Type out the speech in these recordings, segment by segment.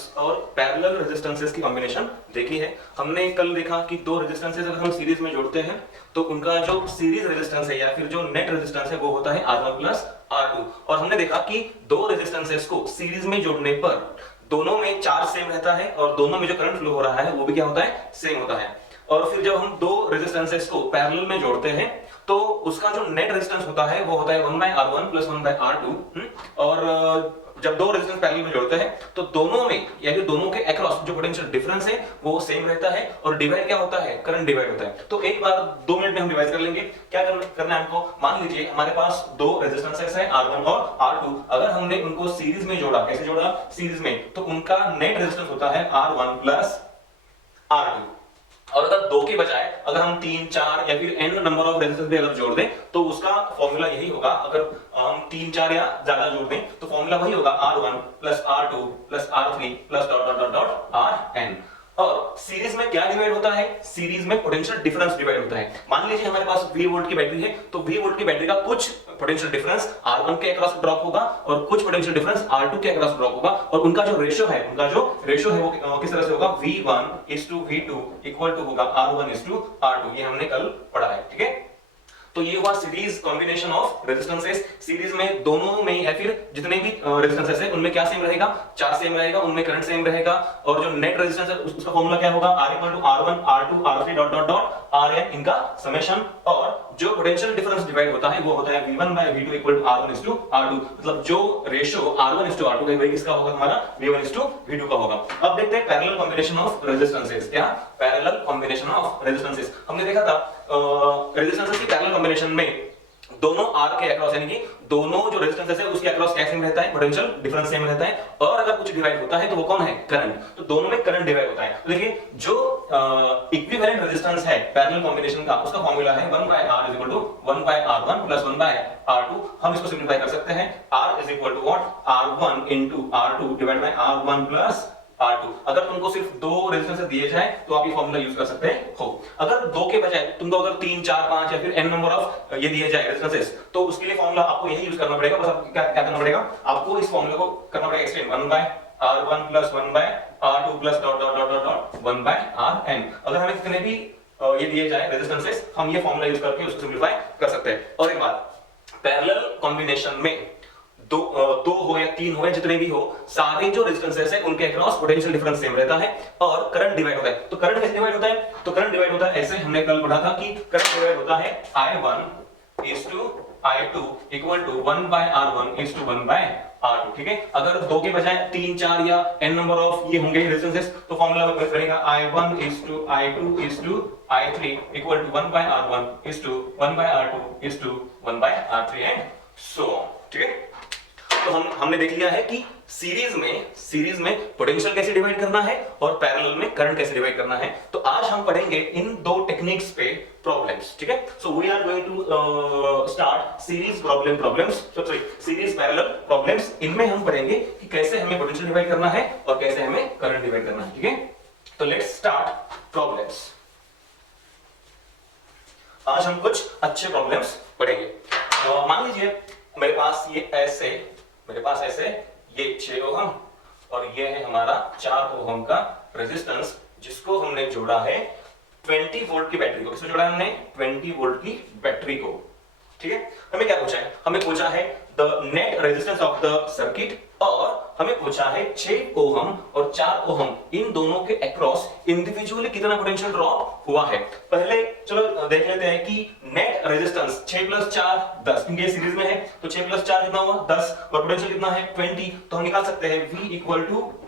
Resistance और parallel resistances की combination देखी है। हमने कल देखा कि दो रेजिस्टेंसेस अगर हम सीरीज में जोड़ते हैं तो उनका जो सीरीज रेजिस्टेंस है या फिर जो नेट रेजिस्टेंस है वो होता है R1 प्लस R2। और हमने देखा कि दो रेजिस्टेंसेस को सीरीज में जोड़ने पर दोनों में चार्ज सेम रहता है और दोनों में जो करंट फ्लो हो रहा है वो भी क्या होता है, सेम होता है। और फिर जब हम दो रेजिस्टेंसेस को पैरेलल में जोड़ते हैं तो उसका जो नेट रेजिस्टेंस होता है वो होता है 1/R1 प्लस 1/R2। और जब दो रेजिस्टेंस पैरेलल में जोड़ते हैं तो दोनों में या फिर दोनों के अक्रॉस जो पोटेंशियल डिफरेंस है वो सेम रहता है और डिवाइड क्या होता है, करंट डिवाइड होता है। तो एक बार 2 मिनट में हम डिवाइड कर लेंगे। क्या करना है हमको, मान लीजिए हमारे पास दो रेजिस्टेंसेस है R1 और R2। अगर हमने उनको सीरीज में जोड़ा, कैसे जोड़ा, सीरीज में, तो उनका नेट रेजिस्टेंस होता है R1 प्लस R2। और अगर दो के बजाय अगर हम 3, 4 या फिर n नंबर ऑफ रेजिस्टेंस भी अगर जोड़ दें तो उसका फॉर्मूला यही होगा। अगर हम 3, 4 या ज्यादा जोड़ दें तो फॉर्मूला वही होगा R1 plus R2 plus R3 plus dot dot dot dot Rn। और सीरीज में क्या डिवाइड होता है, सीरीज में पोटेंशियल डिफरेंस डिवाइड होता है। मान लीजिए हमारे पास V वोल्ट की बैटरी है तो V वोल्ट की बैटरी का कुछ पोटेंशियल डिफरेंस R1 के अक्रॉस ड्रॉप होगा और कुछ पोटेंशियल डिफरेंस R2 के अक्रॉस ड्रॉप होगा। और उनका जो रेशियो है वो किस तरह से होगा, V1:V2 इक्वल टू होगा R1:R2। ये हमने कल पढ़ा है, ठीक है। तो ये हुआ series combination of resistances. Series में दोनों में या फिर जितने भी रेजिस्टेंसेस है उनमें क्या सेम रहेगा, चार्ज सेम रहेगा, उनमें करंट सेम रहेगा। और जो नेट रेजिस्टेंस है उसका फॉर्मूला क्या होगा, R=R1 R2 R3 dot dot dot Rn, इनका समेशन। और जो पोटेंशियल डिफरेंस डिवाइड होता है वो होता है V1/V2 इक्वल टू R1:R2। मतलब जो रेशियो R1:R2 का वही किसका होगा, हमारा V1:V2 का होगा। अब देखते हैं पैरेलल कॉम्बिनेशन ऑफ रेजिस्टेंसेस। क्या, पैरेलल कॉम्बिनेशन ऑफ रेजिस्टेंसेस। हमने देखा था रेजिस्टेंसेस की पैरेलल कॉम्बिनेशन में दोनों R के अक्रॉस यानी कि दोनों जो रेजिस्टेंसेस है उसके अक्रॉस क्या सेम रहता है, पोटेंशियल डिफरेंस सेम रहता है। और अगर कुछ डिवाइड होता है तो वो कौन है, करंट। तो दोनों में करंट डिवाइड होता है। तो देखिए जो इक्विवेलेंट रेजिस्टेंस है पैरेलल कॉम्बिनेशन का उसका फॉर्मूला है 1/R equal to 1/R1 plus 1/R2। हम इसको सिंपलीफाई कर सकते हैं। R is equal to what, R1 into R2 divide by R1 plus R2। अगर तुमको सिर्फ दो रेजिस्टेंस दिए जाए तो आप ये फॉर्मूला यूज कर सकते हो। अगर दो के बजाय तुमको अगर 3, 4, 5 या फिर n नंबर ऑफ ये दिए जाए रेजिस्टेंसेस तो उसके लिए फॉर्मूला आपको यही यूज करना पड़ेगा। बस आपको क्या करना पड़ेगा, आपको इस फॉर्मूला को करना पड़ेगा extend 1/R1 plus 1/R2 plus dot dot dot dot 1/Rn। अगर हमें कितने भी ये दिए जाए रेजिस्टेंसेस हम ये फॉर्मूला यूज करके उसको सिंपलीफाई कर सकते हैं। और एक बात, पैरेलल कॉम्बिनेशन में दो हो या तीन हो या जितने भी हो, सारे जो रेजिस्टेंसेस है उनके अक्रॉस पोटेंशियल डिफरेंस सेम रहता है और करंट डिवाइड होता है। तो करंट कैसे डिवाइड होता है, तो करंट डिवाइड होता है ऐसे, हमने कल पढ़ा था कि करंट डिवाइड होता है I1:I2 equal to 1/R1 1/R2, ठीक है। अगर दो के बजाय 3, 4 या n नंबर ऑफ ये होंगे रेजिस्टेंसेस तो फॉर्मूला बनेगा I1:I2 I3 equal to 1/R1 1/R2 1/R3 and so on, ठीक है। तो हमने देख लिया है कि सीरीज में पोटेंशियल कैसे डिवाइड करना है और पैरेलल में करंट कैसे डिवाइड करना है। तो आज हम पढ़ेंगे इन दो टेक्निक्स पे प्रॉब्लम्स, ठीक है। So we are going to start series series parallel problems. इनमें हम पढ़ेंगे कि कैसे हमें पोटेंशियल डिवाइड करना है और कैसे हमें करंट डिवाइड करना है, ठीक है। तो लेट्स स्टार्ट प्रॉब्लम्स। आज हम कुछ अच्छे प्रॉब्लम्स पढ़ेंगे। मान लीजिए मेरे पास ऐसे ये 6 ओहम और ये है हमारा 4 ओहम का रेजिस्टेंस जिसको हमने जोड़ा है 20 वोल्ट की बैटरी को। किसको जोड़ा है हमने, 20 वोल्ट की बैटरी को, ठीक है। हमें क्या पूछा है, हमें पूछा है the net resistance of the circuit और हमें पूछा है 6 ओहम और 4 ओहम इन दोनों के अक्रॉस इंडिविजुअली कितना पोटेंशियल ड्रॉप हुआ है। पहले चलो देख लेते हैं कि नेट रेजिस्टेंस 6 + 4 10, क्योंकि ये सीरीज में है तो 6 + 4 कितना हुआ 10 और पोटेंशियल कितना है 20। तो हम निकाल सकते हैं V =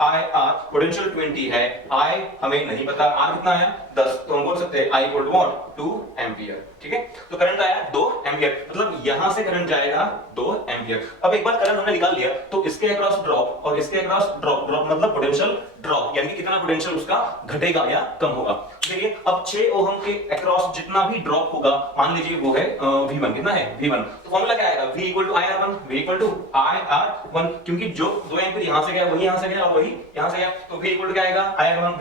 IR। पोटेंशियल 20 है, I हमें नहीं पता, R कितना आया 10, तो हम बोल सकते हैं I = 2 एम्पियर, ठीक है। तो करंट आया 2 एम्पियर, मतलब यहां से करंट जाएगा 2 एम्पियर। अब एक बार करंट हमने निकाल लिया तो इसके अक्रॉस ड्रॉप और इसके अक्रॉस ड्रॉप मतलब पोटेंशियल ड्रॉप, यानी कि कितना पोटेंशियल उसका घटेगा या कम होगा। देखिए अब 6 ओहम के अक्रॉस जितना भी ड्रॉप होगा, मान लीजिए वो है V1, कितना है V1, तो फॉर्मूला क्या आएगा V = IR1 V = IR1, क्योंकि जो 2 एम्पियर यहां से गया वही यहां से गया और वही यहां से गया, तो V = क्या आएगा IR1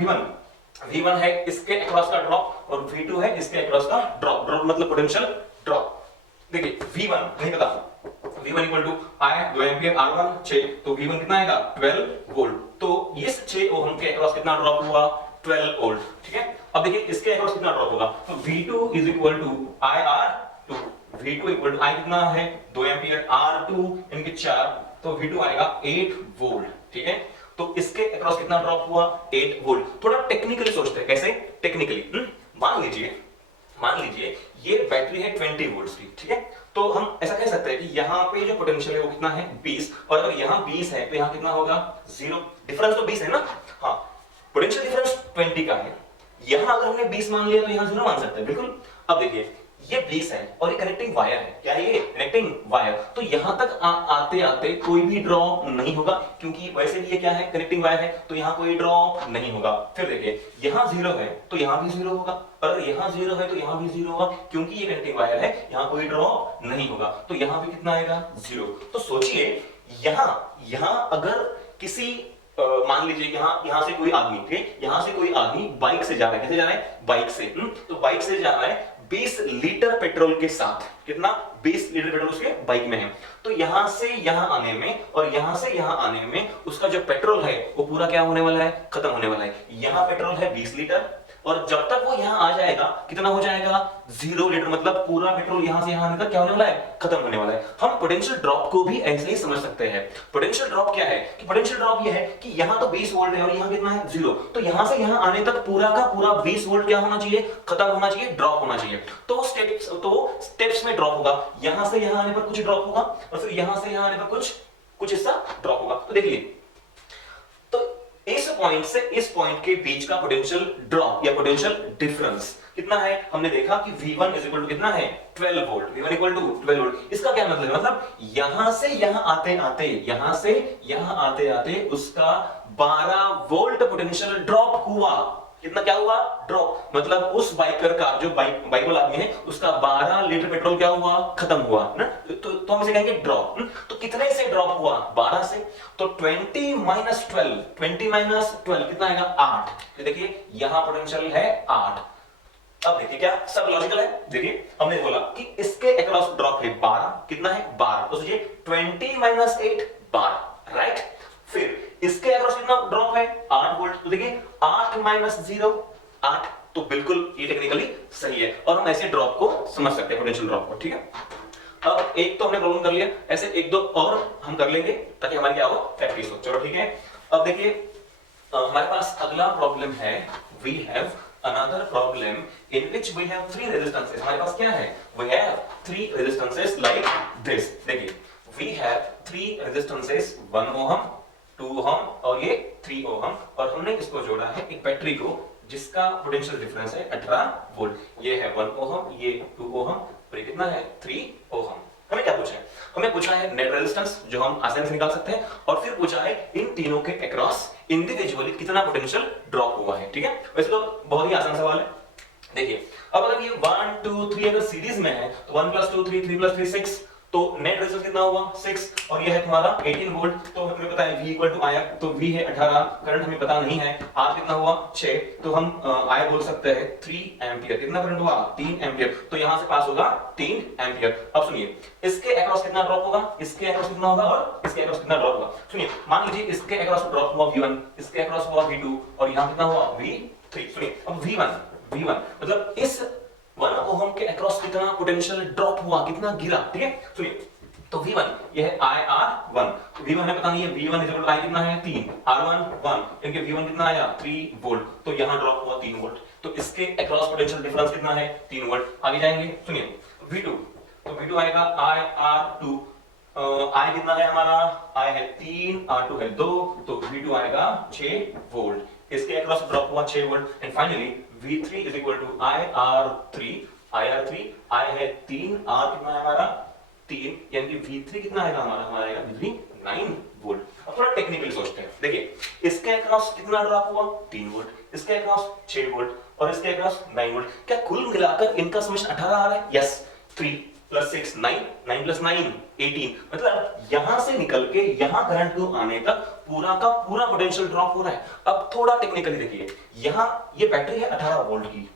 V1 है इसके अक्रॉस का ड्रॉप और V2 है इसके अक्रॉस का ड्रॉप मतलब पोटेंशियल ड्रॉप। देखिए V1 नहीं पता V1 equal to I 2 ampere R1 6, तो V1 कितना आएगा 12 वोल्ट। तो इस 6 ओम के अक्रॉस कितना ड्रॉप हुआ 12 वोल्ट, ठीक है। अब देखिए इसके अक्रॉस कितना ड्रॉप होगा, तो V2 is equal to IR2, V2 equal to I कितना है 2 एम्पियर, R2 इनके 4, तो V2 आएगा 8 वोल्ट, ठीक है। तो इसके अक्रॉस कितना ड्रॉप हुआ 8 वोल्ट। थोड़ा टेक्निकली सोचते हैं, कैसे टेक्निकली, मान लीजिए ये बैटरी है 20 वोल्ट्स की, ठीक है। तो हम ऐसा कह सकते हैं कि यहाँ पे जो पोटेंशियल है वो कितना है 20, और अगर यहाँ 20 है तो यहाँ कितना होगा 0, डिफरेंस तो 20 है ना, हाँ पोटेंशियल डिफरेंस 20 का है। यहाँ अगर हमने 20 मान लिया तो यहाँ 0 मान सकते हैं, बिल्कुल। अब देखिए ये 20 है और ये कनेक्टिंग वायर है, क्या है ये कनेक्टिंग वायर, तो यहाँ तक आते आते कोई भी ड्रॉप नहीं होगा, क्योंकि वैसे भी ये क्या है कनेक्टिंग वायर है, तो यहाँ कोई ड्रॉप नहीं होगा। फिर देखिए यहाँ 0 है तो यहाँ भी 0 होगा, और यहाँ 0 है तो यहाँ भी 0 होगा, क्योंकि ये कनेक्टिंग वायर है, यहाँ कोई ड्रॉप नहीं होगा, तो यहाँ भी कितना आएगा 0। तो सोचिए यहाँ अगर किसी मान लीजिए यहाँ से कोई आदमी, ठीक, यहाँ से कोई आदमी बाइक से जा रहा है, कैसे जा रहा है बाइक से, तो बाइक से जा रहा है 20 लीटर पेट्रोल के साथ, कितना 20 लीटर पेट्रोल उसके बाइक में है, तो यहां से यहां आने में और यहां से यहां आने में उसका जो पेट्रोल है वो पूरा क्या होने वाला है, खत्म होने वाला है। यहां पेट्रोल है 20 लीटर, और जब तक वो यहां आ जाएगा कितना हो जाएगा 0 लीटर, मतलब पूरा पेट्रोल यहां से यहां आने तक क्या होने वाला है, खत्म होने वाला है। हम पोटेंशियल ड्रॉप को भी ऐसे ही समझ सकते हैं। पोटेंशियल ड्रॉप क्या है कि पोटेंशियल ड्रॉप ये है कि यहां तो 20 वोल्ट है और यहां कितना है 0, तो यहां से यहां आने तक पूरा का पूरा 20 वोल्ट क्या होना चाहिए, खत्म होना चाहिए, ड्रॉप होना चाहिए। तो स्टेप्स में ड्रॉप होगा, यहां से यहां आने पर कुछ ड्रॉप होगा, और फिर यहां से यहां आने पर कुछ हिस्सा ड्रॉप होगा। तो देखिए, तो इस पॉइंट से इस पॉइंट के बीच का पोटेंशियल ड्रॉप या पोटेंशियल डिफरेंस कितना है, हमने देखा कि V1 इज इक्वल टू कितना है 12 volt, V1 equal to 12 volt. इसका क्या मतलब है, मतलब यहां से यहां आते आते उसका 12 वोल्ट पोटेंशियल ड्रॉप हुआ। कितना क्या हुआ ड्रॉप, मतलब उस बाइकर का जो बाइक वाला आदमी है उसका 12 लीटर पेट्रोल क्या हुआ, खत्म हुआ ना, तो हम इसे कहेंगे ड्रॉप। तो कितने से ड्रॉप हुआ 12 से, तो 20 माइनस 12 कितना आएगा 8। तो देखिए यहां पोटेंशियल है 8। अब देखिए क्या सब लॉजिकल है, देखिए हमने बोला कि इसके अक्रॉस ड्रॉप है 12, कितना है 12, तो सोचिए 20 माइनस 8 12, राइट। फिर इसके अक्रॉस कितना ड्रॉप है 8 वोल्ट, तो देखिए 8 माइनस 0 8, तो बिल्कुल ये टेक्निकली सही है, और हम ऐसे ड्रॉप को समझ सकते हैं पोटेंशियल ड्रॉप को, ठीक है। अब एक तो हमने प्रॉब्लम कर लिया, ऐसे एक दो और हम कर लेंगे ताकि हमारी क्या हो प्रैक्टिस हो। चलो ठीक है, अब देखिए हमारे पास अगला प्रॉब्लम है, we have another problem in which we have 3 resistances। हमारे पास क्या है, we have 3 resistances like this। देखिए we have 3 resistances, 1 ohm 2 ohm और ये 3 ohm, और हमने इसको जोड़ा है एक बैटरी को जिसका पोटेंशियल डिफरेंस है 18 वोल्ट। ये है 1 ohm, ये 2 ohm और ये कितना है 3 ohm। हमें क्या पूछा है, हमें पूछा है नेट रेजिस्टेंस जो हम आसानी से निकाल सकते हैं, और फिर पूछा है इन तीनों के अक्रॉस इंडिविजुअली कितना पोटेंशियल ड्रॉप हुआ है, ठीक है। वैसे तो बहुत ही आसान सवाल है। देखिए अब अगर ये 1 2 3 अगर सीरीज में है तो 1 + 2 3 3 + 3 6, तो नेट रेजिस्टेंस कितना हुआ 6, और ये है तुम्हारा 18 वोल्ट। तो हमें पता है V = IR, तो V है 18, करंट हमें पता नहीं है, R कितना हुआ 6, तो हम I बोल सकते हैं 3 एम्पियर। कितना करंट हुआ 3 एम्पियर, तो यहां से पास होगा 3 एम्पियर। अब सुनिए इसके अक्रॉस कितना ड्रॉप होगा, इसके अक्रॉस कितना होगा और इसके अक्रॉस कितना ड्रॉप होगा। सुनिए मान लीजिए इसके अक्रॉस ड्रॉप हुआ V1, इसके अक्रॉस हुआ V2 और यहां कितना हुआ V3। सुनिए अब V1 मतलब इस 1 ओम के अक्रॉस कितना पोटेंशियल ड्रॉप हुआ, कितना गिरा, ठीक है। सुनिए तो V1 ये है IR1, तो V1 हमें पता नहीं है, V1 I कितना है 3, R1 1, इनके V1 कितना आया 3 वोल्ट, तो यहां ड्रॉप हुआ 3 वोल्ट, तो इसके अक्रॉस पोटेंशियल डिफरेंस कितना है 3 वोल्ट। आगे जाएंगे, सुनिए V2, तो V2 आएगा IR2, I कितना है हमारा, I है 3, R2 है 2, तो V2 आएगा 6 वोल्ट, इसके अक्रॉस ड्रॉप हुआ 6 volt. And finally V3 = IR3, I है 3, R कितना है हमारा 3, यानी कि V3 कितना आएगा हमारा आएगा V3 9 वोल्ट। अब थोड़ा टेक्निकली सोचते हैं, देखिए इसके अक्रॉस कितना ड्रॉप हुआ 3 वोल्ट, इसके अक्रॉस 6 वोल्ट और इसके अक्रॉस 9 वोल्ट, क्या कुल मिलाकर इनका समेशन 18 आ रहा है, यस। 3 + 6 9, 9 + 9 18, मतलब यहां से निकल के यहां करंट को आने तक पूरा का पूरा पोटेंशियल ड्रॉप हो रहा है। अब थोड़ा टेक्निकली देखिए, यहां ये बैटरी है 18 वोल्ट की,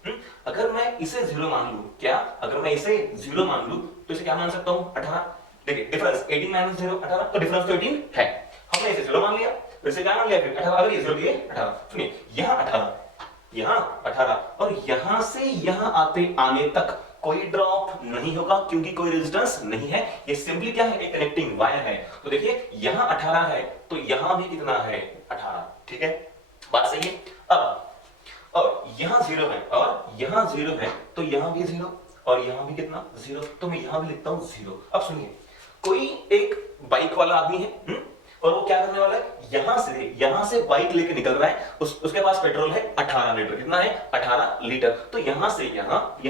अगर मैं इसे 0 मान लूं, क्या अगर मैं इसे 0 मान लूं तो इसे क्या मान सकता हूं 18, देखिए डिफरेंस 18 माइनस 0 18, तो डिफरेंस तो 18 है, हमने इसे 0 मान लिया, फिर से क्या मान लिया, फिर 18 अगर ये 0 दिए 18, सुनिए यहाँ 18 यहाँ 18 और यहां से यहां आने तक कोई ड्रॉप नहीं होगा क्योंकि कोई रेजिस्टेंस नहीं है, ये सिंपली क्या है, एक कनेक्टिंग वायर है। तो देखिए यहां 18 है तो यहां भी कितना है 18, ठीक है, बात सही है। अब और यहां 0 है और यहां 0 है तो यहां भी 0 और यहां भी कितना 0, तो मैं यहां भी लिखता हूं 0। अब सुनिए कोई एक बाइक वाला आदमी है और वो क्या करने वाला है, यहां से बाइक लेके निकल रहा है, उसके पास पेट्रोल है 18 लीटर, कितना है 18 लीटर, तो यहां से यहां और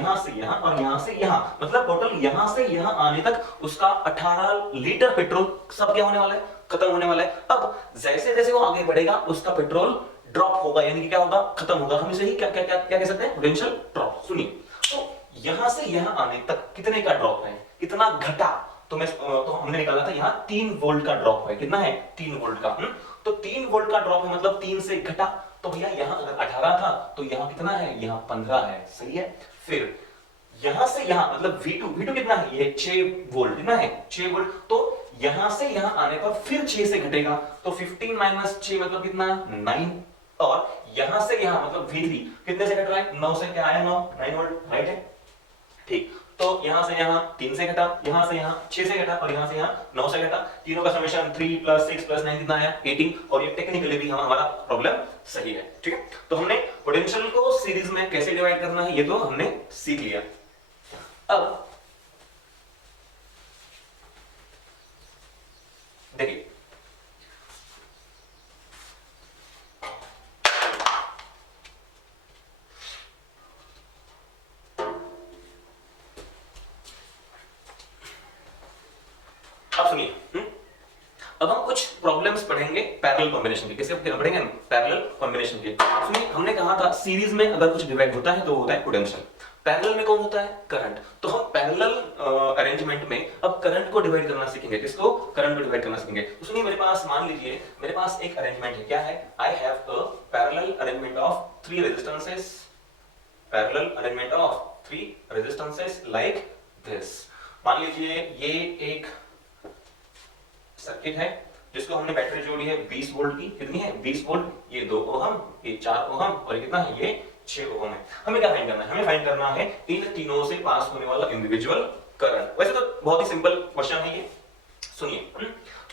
यहां से यहां, मतलब टोटल यहां से यहां आने तक उसका 18 लीटर पेट्रोल सब क्या होने वाला है, खत्म होने वाला है। अब जैसे जैसे वो आगे बढ़ेगा उसका पेट्रोल ड्रॉप होगा, यानी कि क्या होगा, खत्म होगा, हम इसे ही क्या क्या क्या, क्या कह सकते हैं, पोटेंशियल ड्रॉप। सुनिए तो यहां से यहां आने तक कितने का ड्रॉप है, कितना घटा, तो हमने निकाला था यहाँ 3 वोल्ट का ड्रॉप है, कितना है 3 वोल्ट का, तो 3 वोल्ट का ड्रॉप है मतलब 3 से घटा, तो भैया यहाँ अगर 18 था तो यहाँ कितना है, यहाँ 15 है, सही है। फिर यहां से यहां मतलब V2 कितना है, ये 6 वोल्ट, कितना है 6 वोल्ट, तो यहां से यहां आने पर फिर 6 से घटेगा, तो 15 माइनस 6 मतलब कितना 9, और यहां से यहां मतलब V3 कितने से घट रहा है, 9 से, क्या आया 9 वोल्ट, राइट है, ठीक। तो यहां से यहां 3 से घटा, यहां से यहां 6 से घटा और यहां से यहां 9 से घटा, तीनों का समेशन 3 + 6 + 9 कितना आया 18, और ये टेक्निकली भी हमारा प्रॉब्लम सही है, ठीक है। तो हमने पोटेंशियल को सीरीज में कैसे डिवाइड करना है ये तो हमने सीख लिया। अब देखिए अब सुनिए, अब हम कुछ प्रॉब्लम्स पढ़ेंगे पैरेलल कॉम्बिनेशन के, किसके पढ़ेंगे हम, पैरेलल कॉम्बिनेशन के। सुनिए हमने कहा था सीरीज में अगर कुछ डिवाइड होता है तो होता है पोटेंशियल, पैरेलल में कौन होता है, करंट। तो हम पैरेलल अरेंजमेंट में अब करंट को डिवाइड करना सीखेंगे, किसको, करंट को डिवाइड करना सीखेंगे। तो सुनिए मेरे पास, मान लीजिए मेरे पास एक अरेंजमेंट है, क्या है, I have a parallel arrangement of 3 resistances, parallel arrangement of 3 resistances like this. मान लीजिए ये एक सर्किट है जिसको हमने बैटरी जोड़ी है 20 वोल्ट की, कितनी है 20 वोल्ट, ये 2 ओहम, ये 4 ओहम और ये कितना है, ये 6 ओहम है। हमें क्या फाइंड करना है, हमें फाइंड करना है इन तीनों से पास होने वाला इंडिविजुअल करंट। वैसे तो बहुत ही सिंपल क्वेश्चन है ये, सुनिए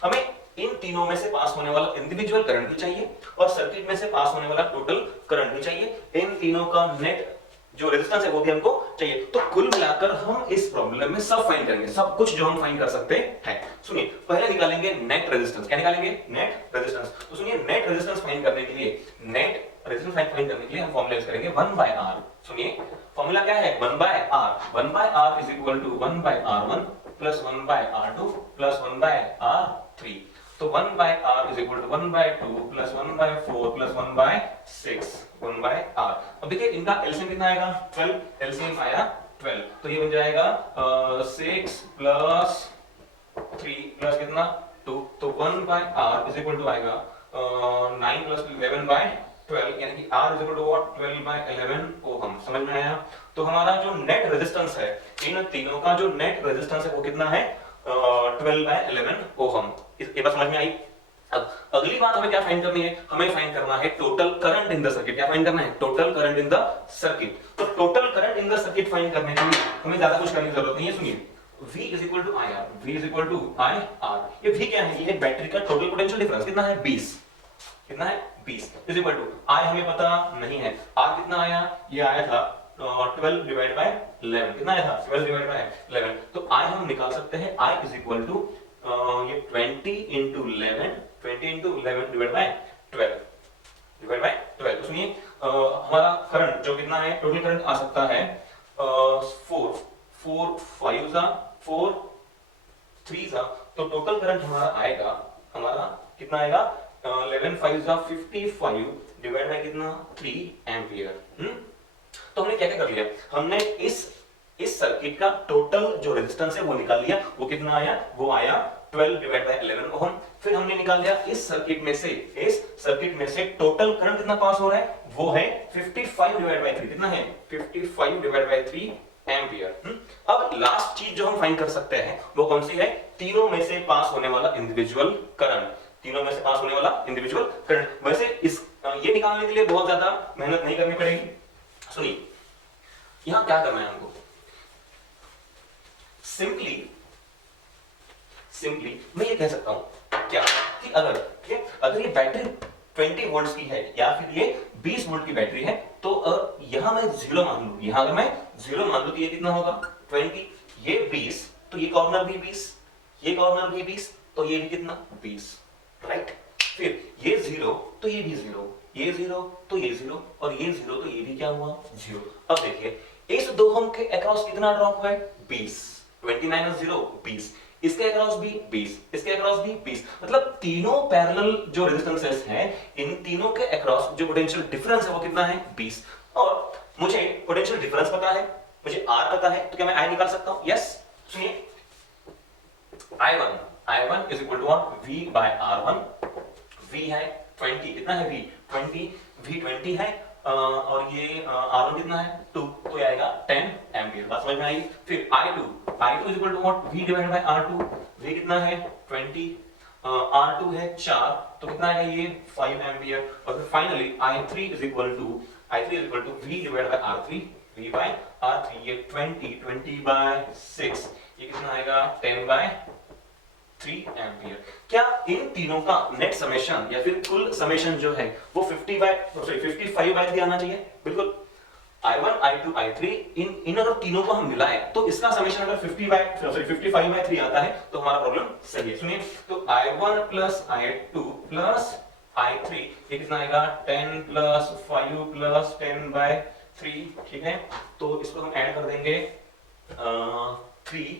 हमें इन तीनों में से पास होने वाला इंडिविजुअल करंट भी चाहिए और सर्किट में से पास होने वाला टोटल करंट भी चाहिए, इन तीनों का नेट जो रेजिस्टेंस है वो भी हमको चाहिए। तो कुल मिलाकर हम इस प्रॉब्लम में सब फाइंड करेंगे, सब कुछ जो हम फाइंड कर सकते हैं। सुनिए पहले निकालेंगे नेट रेजिस्टेंस, क्या निकालेंगे, नेट रेजिस्टेंस। तो सुनिए नेट रेजिस्टेंस फाइंड करने के लिए, नेट रेजिस्टेंस फाइंड करने के लिए हम फॉर्मूला यूज करेंगे 1/R। सुनिए फॉर्मूला क्या है, 1/R, 1/R is equal to 1/R1 plus 1/R2 plus 1/R3। तो 1/R is equal to 1/2 plus 1/4 plus 1/6, 1/R। अब देखिए इनका एलसीएम कितना आएगा, 12, एलसीएम आया 12, तो ये बन जाएगा 6 प्लस 3 प्लस कितना 2, तो 1/R इज इक्वल टू आएगा 9 प्लस 11/12, यानी कि R is equal to what, 12/11 ohm. समझ में आया। तो हमारा जो नेट रेजिस्टेंस है, इन तीनों का जो नेट रेजिस्टेंस है वो कितना है, 12/11 ओहम। ये बात समझ में आई। अब अगली बात हमें क्या फाइंड करनी है, हमें फाइंड करना है total current in the circuit. क्या फाइंड करना है, total current in the circuit. तो total current in the circuit find करने के लिए हमें ज्यादा कुछ करने की जरूरत नहीं है। सुनिए V is equal to IR, V is equal to IR। ये V क्या है, ये बैटरी का टोटल पोटेंशियल डिफरेंस कितना है 20, कितना है 20 इज इक्वल टू I हमें पता नहीं है, R कितना आया, ये आया था 12 डिवाइड बाय 11, कितना आया था 12 डिवाइड बाय 11। तो I हम निकाल सकते हैं I इज इक्वल टू ये 20 into 11, 20 into 11 divide by 12, divide by 12। तो सुनिए हमारा करंट जो कितना है, टोटल करंट आ सकता है 4 5 जा 4 3 जा, तो टोटल करंट हमारा आएगा, हमारा कितना आएगा 11 5 जा 55 डिवाइड बाय कितना 3 एम्पियर। तो हमने क्या क्या कर लिया, हमने इस सर्किट का टोटल जो रेजिस्टेंस है वो निकाल लिया, वो कितना आया, वो आया 12 डिवाइड बाय 11 ओहम। फिर हमने निकाल लिया इस सर्किट में से टोटल करंट कितना पास हो रहा है, वो है 55 डिवाइड बाय 3, कितना है 55 डिवाइड बाय 3 एम्पियर। अब लास्ट चीज जो हम फाइंड कर सकते हैं वो कौन सी है, तीनों में से पास होने वाला इंडिविजुअल करंट, तीनों में से पास होने वाला इंडिविजुअल करंट। वैसे इस ये निकालने के लिए बहुत ज्यादा मेहनत नहीं करनी पड़ेगी। सुनिए यहां क्या करना है हमको, सिंपली मैं ये कह सकता हूं क्या कि अगर ये बैटरी 20 वोल्ट्स की है या फिर ये 20 वोल्ट की बैटरी है, तो यहां मैं 0 मान लूं, यहां अगर मैं 0 मान लूं तो ये कितना होगा 20, ये 20, तो ये कॉर्नर भी 20, ये कॉर्नर भी 20, तो ये भी कितना 20, राइट। फिर ये 0 तो ये भी 0, ये 0 तो ये 0, और ये 0 तो ये भी क्या हुआ 0। अब देखिए इस 2 ओम के अक्रॉस कितना ड्रॉप हुआ है 20, 29 और 0 20, इसके अक्रॉस भी 20, इसके अक्रॉस भी 20, मतलब तीनों पैरेलल जो रेजिस्टेंसेस हैं इन तीनों के अक्रॉस जो पोटेंशियल डिफरेंस है वो कितना है 20। और मुझे पोटेंशियल डिफरेंस पता है, मुझे R पता है, तो क्या मैं I निकाल सकता हूं? यस। सुनिए I1 is equal to V by R1, V है 20, कितना है V 20 है, और ये R1 कितना है 2, तो ये आएगा 10 एम्पीयर। बात समझ में आई। फिर I2 is equal to what V divided by R2, V कितना है 20, R2 है 4, तो कितना आएगा ये 5 एम्पीयर। और फिर finally I3 is equal to V divided by R3, V by R3, ये 20 बाय 6, ये कितना आएगा 10 बाय 3 एम्पीयर। क्या इन तीनों का नेट समेशन या फिर कुल समेशन जो है वो 55 बाय 3 आना चाहिए? बिल्कुल। I1 I2 I3 इन अगर तीनों को हम मिलाएं तो इसका समेशन अगर 55 बाय 3 आता है तो हमारा प्रॉब्लम सही है। सुनिए तो I1 plus I2 plus I3 ये कितना आएगा 10 प्लस 5 प्लस 10 बाय 3, ठीक है। तो इसको हम ऐड कर देंगे 3,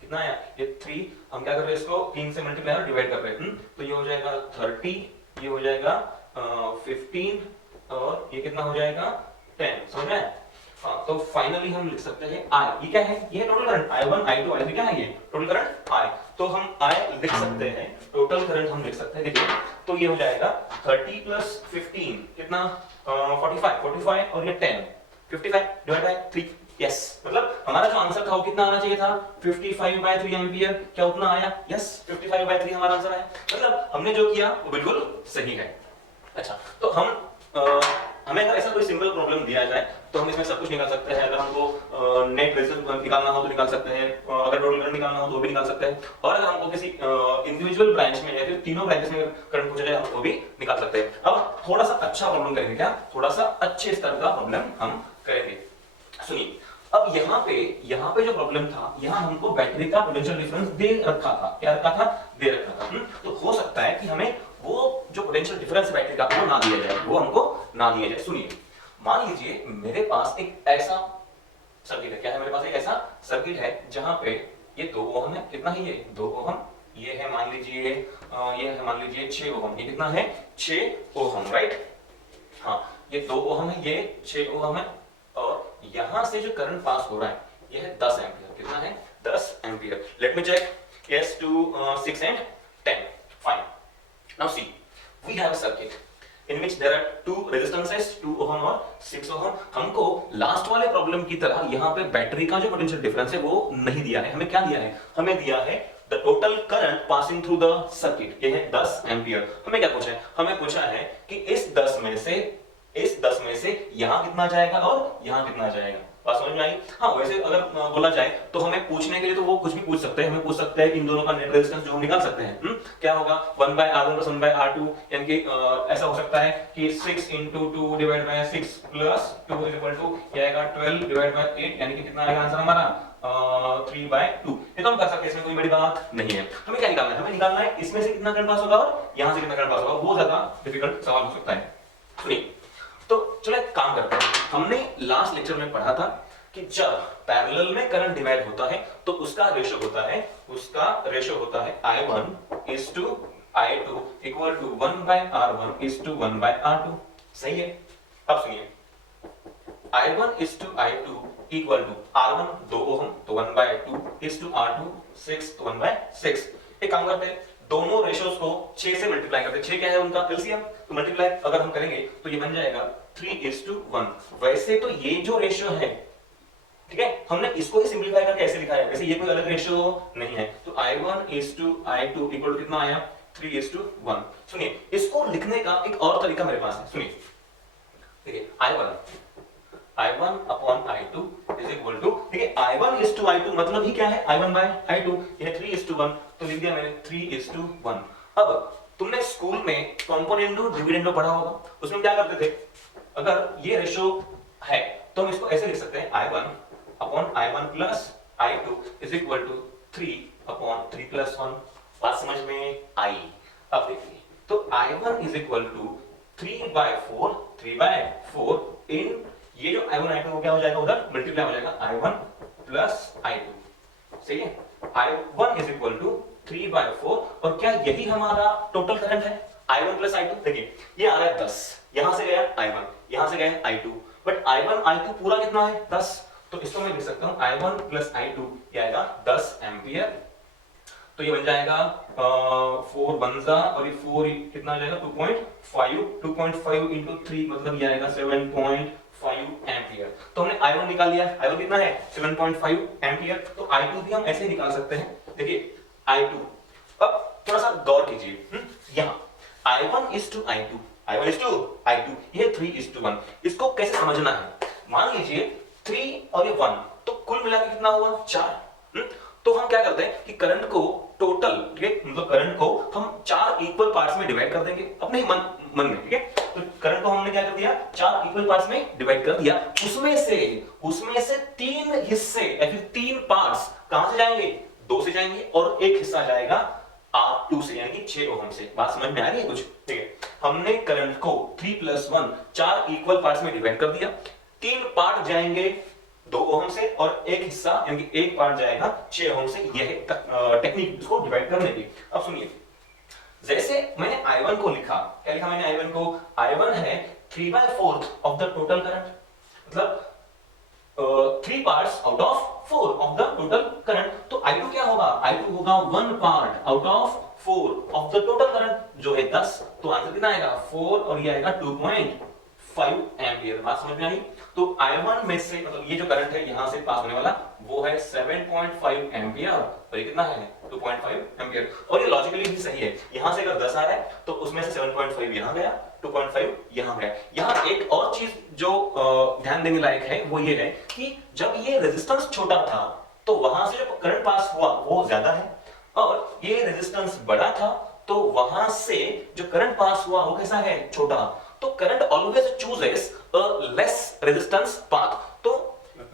कितना है ये 3, हम क्या कर रहे हैं इसको 3 से मल्टीप्लाई और डिवाइड कर रहे हैं, तो ये हो जाएगा 30, ये हो जाएगा 15 और ये कितना हो जाएगा 10, समझ में? हाँ, तो फाइनली हम लिख सकते हैं I, ये क्या है ये total current I1 I2 I3 क्या है ये टोटल करंट I, तो हम I लिख सकते हैं, टोटल करंट हम लिख सकते हैं। देखिए तो ये हो जाएगा 30 प्लस 15 कितना 45 और ये 10, 55 डिवाइड बाय 3, यस। मतलब हमारा जो आंसर था वो कितना आना चाहिए था 55 बाय 3 एम्पीयर, क्या उतना आया? यस 55 बाय 3 हमारा आंसर है। मतलब हमने जो किया वो बिल्कुल सही है। अच्छा तो हमें अगर ऐसा कोई सिंपल प्रॉब्लम दिया जाए तो हम इसमें सब कुछ निकाल सकते हैं। अगर हमको नेट रेजिस्टेंस निकालना हो तो निकाल सकते हैं, अगर टोटल करंट निकालना हो तो भी निकाल सकते हैं, और अगर हमको किसी इंडिविजुअल ब्रांच में या फिर तीनों ब्रांचेस में करंट पूछा जाए हम तो भी निकाल सकते हैं। अब थोड़ा सा अच्छा प्रॉब्लम करेंगे, क्या थोड़ा सा अच्छे स्तर का प्रॉब्लम हम करेंगे। सुनिए अब यहाँ पे जो प्रॉब्लम था, यहाँ हमको बैटरी का पोटेंशियल डिफरेंस दे रखा था, क्या रखा था? दे रखा था। तो हो सकता है कि हमें वो जो पोटेंशियल डिफरेंस है बैटरी का वो ना दिया जाए, वो हमको ना दिया जाए। सुनिए मान लीजिए मेरे पास एक ऐसा सर्किट है, क्या है मेरे पास एक ऐसा सर्किट है जहां पे ये 2 ओम है, कितना है ये 2 ओम, ये है मान लीजिए ये है मान लीजिए 6 ओम, ये कितना है 6 ओम, राइट। हाँ ये 2 ओम है, ये 6 ओम है, और यहां से जो करंट पास हो रहा है ये है 10 एम्पीयर, कितना है 10 ampere. Let me check, yes to 6 and 10, fine. Now see, we have a circuit in which there are two resistances 2 ohm और 6 ohm। हमको लास्ट वाले प्रॉब्लम की तरह यहाँ पे बैटरी का जो पोटेंशियल डिफरेंस है वो नहीं दिया है, हमें क्या दिया है? हमें दिया है the total current passing through the circuit, ये है 10 एम्पीयर। हमें क्या पूछा है? हमें पूछा है कि इस 10 में से यहाँ कितना जाएगा और यहाँ कितना जाएगा। बात समझ में आई? हाँ वैसे अगर बोला जाए तो हमें पूछने के लिए तो वो कुछ भी पूछ सकते हैं, हमें पूछ सकते हैं कि इन दोनों का नेट रेजिस्टेंस जो हम निकाल सकते हैं क्या होगा 1/R1 प्लस 1/R2, यानी कि ऐसा हो सकता है कि 6 × 2 divide by 6 plus 2 is equal to ये आएगा 12 डिवाइड बाय 8, यानी कि कितना आएगा आंसर हमारा 3/2। ये तो हम कर सकते हैं, इसमें कोई बड़ी बात नहीं है। हमें क्या निकालना है? हमें निकालना है इसमें से कितना करंट पास होगा और यहाँ से कितना करंट पास होगा। बहुत ज्यादा डिफिकल्ट सवाल हो सकता है। सुनिए तो चलो एक काम करते हैं, हमने लास्ट लेक्चर में पढ़ा था कि जब पैरेलल में करंट डिवाइड होता है तो उसका रेशियो होता है I1 is to I2 equal to 1/R1 is to 1/R2, सही है। अब सुनिए I1 is to I2 equal to R1 2 ohm तो 1/2 is to R2 6 तो 1/6। एक काम करते हैं, दोनों रेशियोज को 6 से मल्टीप्लाई करते हैं। 6 क्या है उनका एलसीएम, तो मल्टीप्लाई अगर हम करेंगे तो ये बन जाएगा 3:1। वैसे तो ये जो रेशियो है ठीक है, हमने इसको ही सिंपलीफाई करके ऐसे लिखा है, वैसे ये कोई अलग रेशियो नहीं है, तो I1 is to I2 equal to कितना आया 3 is to 1। सुनिए इसको लिखने का एक और तरीका मेरे पास है, सुनिए देखिए I1 upon I2 is equal to, देखिए I1 is to I2 मतलब ही क्या है I1 by I2, ये 3 is to 1 तो लिख दिया मैंने 3 is to 1। अब तुमने स्कूल में कॉम्पोनेंडो डिविडेंडो पढ़ा होगा, उसमें क्या करते थे, अगर ये रेशियो है तो हम इसको ऐसे लिख सकते हैं I1 upon I1 plus I2 is equal to 3 upon 3 plus 1। बात समझ में आई? अब देखिए तो I1 is equal to 3 by 4 इन ये जो I1 I2 क्या हो जाएगा, उधर मल्टीप्लाई हो जाएगा I1 प्लस I2, सही है। I1 is equal to 3 by 4 और क्या यही हमारा टोटल करंट है I1 प्लस I2। देखिए ये आ रहा है 10, यहां से गया I1, यहां से गया I2, बट I1 I2 पूरा कितना है 10, तो इसको मैं लिख सकता हूं I1 प्लस I2 ये आएगा 10 एम्पियर। तो ये बन जाएगा 4 बनजा और ये 4 कितना आ जाएगा 2.5 into 3 मतलब ये आएगा 7.5 एम्पियर। तो हमने I1 निकाल लिया, I1 कितना है 7.5 एम्पियर, तो I2 भी हम ऐसे ही निकाल सकते हैं। देखिए I2, अब थोड़ा सा गौर कीजिए, यहाँ I1 is to I2, ये 3 is to 1, इसको कैसे समझना है, मान लीजिए 3 और ये 1 तो कुल मिला के कितना हुआ 4। तो हम क्या करते हैं कि करंट को टोटल, ठीक है, मतलब करंट को हम 4 इक्वल पार्ट्स में डिवाइड कर देंगे अपने मन में, ठीक है। तो करंट को हमने क्या कर दिया 4 इक्वल पार्ट्स में डिवाइड कर दिया, उसमें से 3 हिस्से या फिर 3 पार्ट्स कहां से जाएंगे, 2 से जाएंगे और एक हिस्सा जाएगा R2 से, यानी कि 6 ओम से। बात समझ में आ रही है कुछ, ठीक है। हमने करंट को 3 + 1 4 इक्वल पार्ट्स में डिवाइड कर दिया, 3 पार्ट जाएंगे 2 ओम से और एक हिस्सा यानी कि एक पार्ट जाएगा 6 ओम से। यह टेक्निक इसको डिवाइड करने की। अब सुनिए, जैसे मैंने I1 को लिखा, क्या लिखा मैंने I1 को, I1 है 3/4 ऑफ द टोटल करंट, मतलब 3 parts out of 4 of the total current. तो I2 क्या होगा, I2 होगा 1 part out of 4 of the total current जो है 10। तो आंसर कितना आएगा 4 और ये आएगा 2.5 एम्पियर। बात समझ में आई? तो I1 में से मतलब ये जो करंट है यहां से पास होने वाला वो है 7.5 एम्पियर और ये कितना है 2.5 एम्पियर। और ये लॉजिकली भी सही है, यहां से अगर 10 आ रहा है तो उसमें से 7.5 यहां गया, 2.5 यहां गया। यहां एक और चीज जो ध्यान देने लायक है वो ये है कि जब ये रेजिस्टेंस छोटा था तो वहां से जो करंट पास हुआ वो ज्यादा है, और ये रेजिस्टेंस बड़ा था तो वहां से जो करंट पास हुआ वो कैसा है, छोटा। तो current always chooses a less resistance path. तो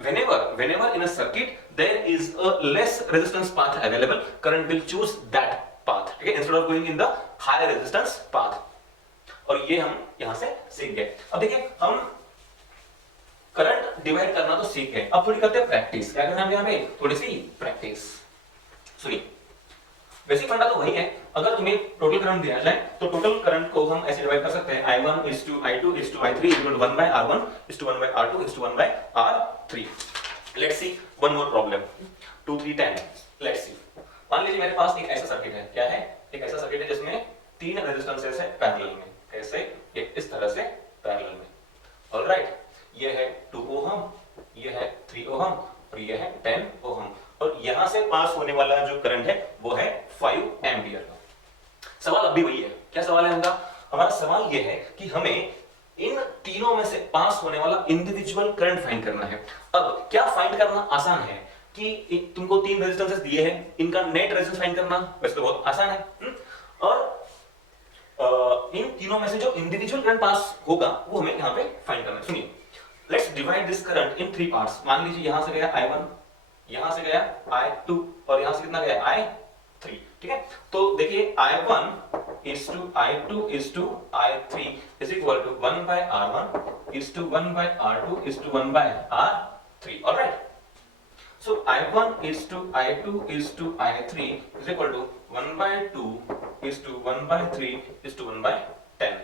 whenever in a circuit there is a less resistance path available, current will choose that path, ठीक है, instead of going in the higher resistance path। और ये हम यहां से सीख गए। अब देखिए हम करंट डिवाइड करना तो सीख गए, अब थोड़ी करते हैं प्रैक्टिस। क्या करना है यहां पे, थोड़ी सी प्रैक्टिस। सुनिए, बेसिक फंडा तो वही है, अगर तुम्हें टोटल करंट दिया जाए तो टोटल करंट को हम ऐसे डिवाइड कर सकते हैं I1 is to I2 is to I3 equal to 1/R1 is to 1/R2 is to 1/R3। Let's see one more problem, 2 3 10। Let's see, मान लीजिए मेरे पास एक ऐसा सर्किट है, क्या है, एक ऐसा सर्किट है जिसमें 3 रेजिस्टेंसेस है पैरेलल में, कैसे, ये इस तरह से पैरेलल में। ऑलराइट, ये है 2 ओम, ये है 3 ओम और ये है 10 ओम, और यहां से पास होने वाला जो करंट है वो है 5 एम्पियर का। सवाल अभी वही है, क्या सवाल है हमारा सवाल ये है कि हमें इन तीनों में से पास होने वाला इंडिविजुअल करंट फाइंड करना है। अब क्या फाइंड करना आसान है कि तुमको 3 रेजिस्टेंसेस दिए हैं, इनका नेट रेजिस्टेंस फाइंड करना वैसे तो बहुत आसान है, और इन तीनों में से जो इंडिविजुअल करंट पास होगा वो हमें यहां पे फाइंड करना है। सुनिए, let's divide this current in 3 parts. मान लीजिए यहां से गया I1, यहां से गया I2 और यहां से कितना गया I3, ठीक है। तो देखिए I1 is to I2 is to I3 is equal to 1/R1 is to 1/R2 is to 1/R3। Alright, so I1 is to I2 is to I3 is equal to 1/2 is to 1/3 is to 1/10।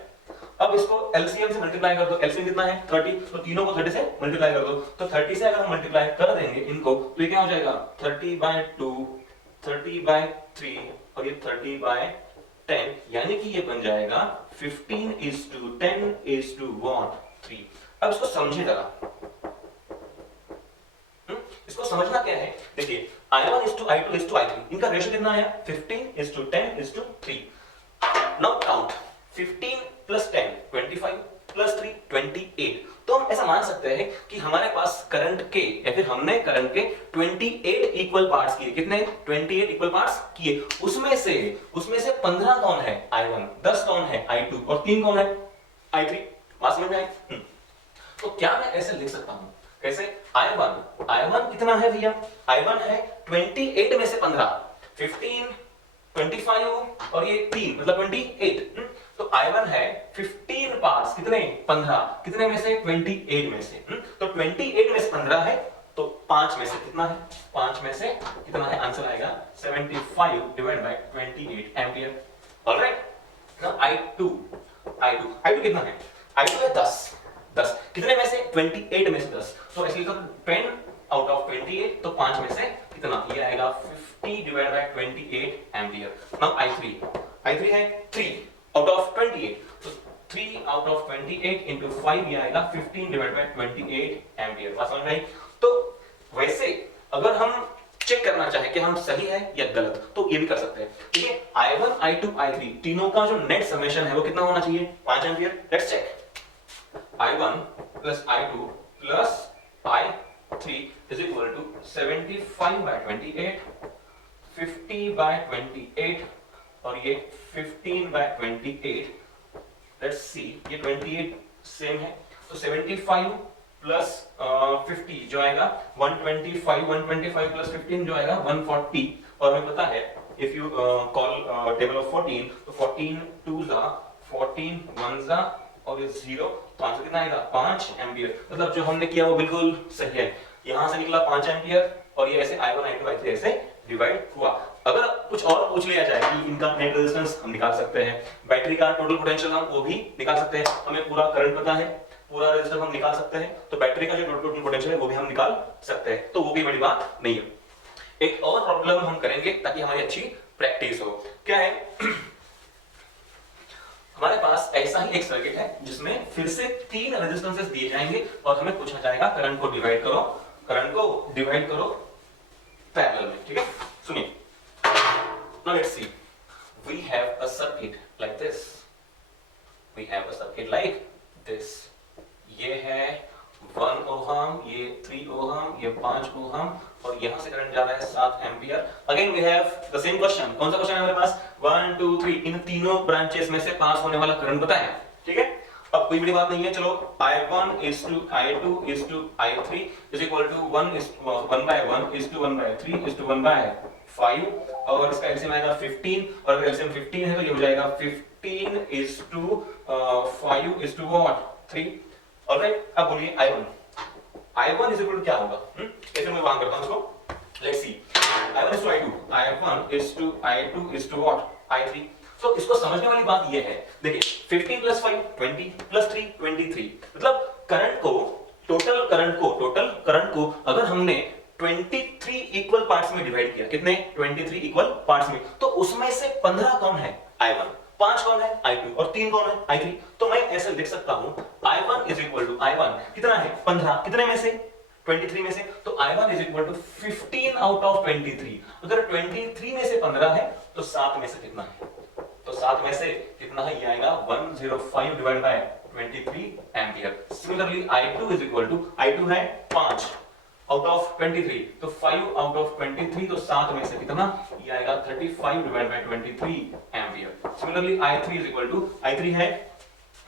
अब इसको LCM से multiply कर दो, LCM कितना है 30, तो तीनों को 30 से मल्टीप्लाई कर दो। तो 30 से अगर हम मल्टीप्लाई कर देंगे इनको तो ये क्या हो जाएगा 30/2, 30/3 और ये 30/10, यानी कि ये बन जाएगा 15:10:3। अब इसको समझिए जरा, समझना क्या है, देखिए I1 is to I2 is to I3, इनका रेशियो कितना आया 15 is to 10 is to 3। Now count 15 plus 10 25 plus 3 28। तो हम ऐसा मान सकते हैं कि हमारे पास करंट के या फिर हमने करंट के 28 इक्वल पार्ट्स किए। कितने 28 इक्वल पार्ट्स किए, उसमें से 15 कौन है I1, 10 कौन है I2 और 3 कौन है I3। बात समझ में आई? तो क्या मैं ऐसे लिख सकता हूं, कैसे I1 कितना है भैया, I1 है 28 में से 15, 15 25 और ये 3 मतलब 28। तो I1 है 15 पार्ट्स, कितने 15, कितने में से 28 में से। तो 28 में से 15 है तो 5 में से कितना है, 5 में से कितना है, आंसर आएगा 75 divide by 28 ampere. Alright, now I2 कितना है, I2 है 10 कितने में से 28 में से 10, तो ऐसे लिखो 10 आउट ऑफ 28, तो 5 में से कितना, ये आएगा 50 divide by 28 ampere. Now I3 है 3 आउट ऑफ 28, तो 3 आउट ऑफ 28 into 5 ये आएगा 15 डिवाइड बाय 28 एम्पियर। बात समझ में आई? तो वैसे अगर हम चेक करना चाहें कि हम सही है या गलत, तो ये भी कर सकते हैं। ठीक है, I1 I2 I3 तीनों का जो नेट समेशन है वो कितना होना चाहिए, 5 ampere. Let's check, I1 plus I2 plus I3 is equal to 75 by 28, 50 by 28 और ये 15 by 28। Let's see, ये 28 सेम है, तो 75 प्लस 50 जो आएगा 125 प्लस 15 जो आएगा 140। और हमें पता है if you call table of 14, तो 14 2 जा 14 1 जा और ये 0, तो आंसर कितना आएगा 5 एम्पियर। मतलब जो हमने किया वो बिल्कुल सही है, यहां से निकला 5 एम्पियर और ये ऐसे I1 I2 I3 ऐसे डिवाइड हुआ। अगर कुछ और पूछ लिया जाए कि इनका नेट रेजिस्टेंस, हम निकाल सकते हैं। बैटरी का टोटल पोटेंशियल हम वो भी निकाल सकते हैं, हमें पूरा करंट पता है, पूरा रेजिस्टेंस हम निकाल सकते हैं, तो बैटरी का जो टोटल पोटेंशियल है वो भी हम निकाल सकते हैं, तो वो भी बड़ी बात नहीं है। एक और प्रॉब्लम हम करेंगे ताकि हमारी अच्छी प्रैक्टिस हो। क्या है, हमारे पास ऐसा ही एक सर्किट है जिसमें फिर से 3 रेजिस्टेंसेस दिए जाएंगे और हमें पूछा जाएगा करंट को डिवाइड करो पैरेलल में। ठीक है, सुनिए। Now let's see, we have a circuit like this, ये है 1 ओहम, ये 3 ओहम, ये 5 ओहम और यहां से करंट जा रहा है 7 ampere. Again we have the same question. कौन सा क्वेश्चन है हमारे पास, 1 2 3, इन तीनों ब्रांचेस में से पास होने वाला करंट बताएं। ठीक है, अब कोई बड़ी बात नहीं है, चलो I1 is to I2 is to I3 is equal to 1 by 1 is to 1 by 3 is to 1 by 5 और इसका एलसीएम आएगा 15 और अगर एलसीएम 15 है तो ये हो जाएगा 15 is to 5 is to what 3। Alright, अब बोलिए I1 is equal to क्या होगा, कैसे मैं वहां करता हूं इसको, let's see. I1 is to I2, I1 is to I2 is to what I3। तो इसको समझने वाली बात ये है, देखिए 15 प्लस 5 20 प्लस 3 23, मतलब टोटल करंट को अगर हमने 23 इक्वल पार्ट्स में डिवाइड किया, कितने 23 इक्वल पार्ट्स में, तो उसमें से 15 कौन है I1, 5 कौन है I2 और 3 कौन है I3। तो मैं ऐसे लिख सकता हूं I1 is equal to I1 कितना है 15, कितने में से 23 में से, तो I1 is equal to 15 out of 23। अगर 23 में से 15 है तो 7 में से कितना है, तो 7 में से कितना है, ये आएगा 105 divide by 23 ampere. Similarly I2 is equal to, I2 है 5 आउट ऑफ 23, तो 5 आउट ऑफ 23, तो 7 में से कितना, ये आएगा 35 divide by 23 ampere. Similarly I3 is equal to, I3 है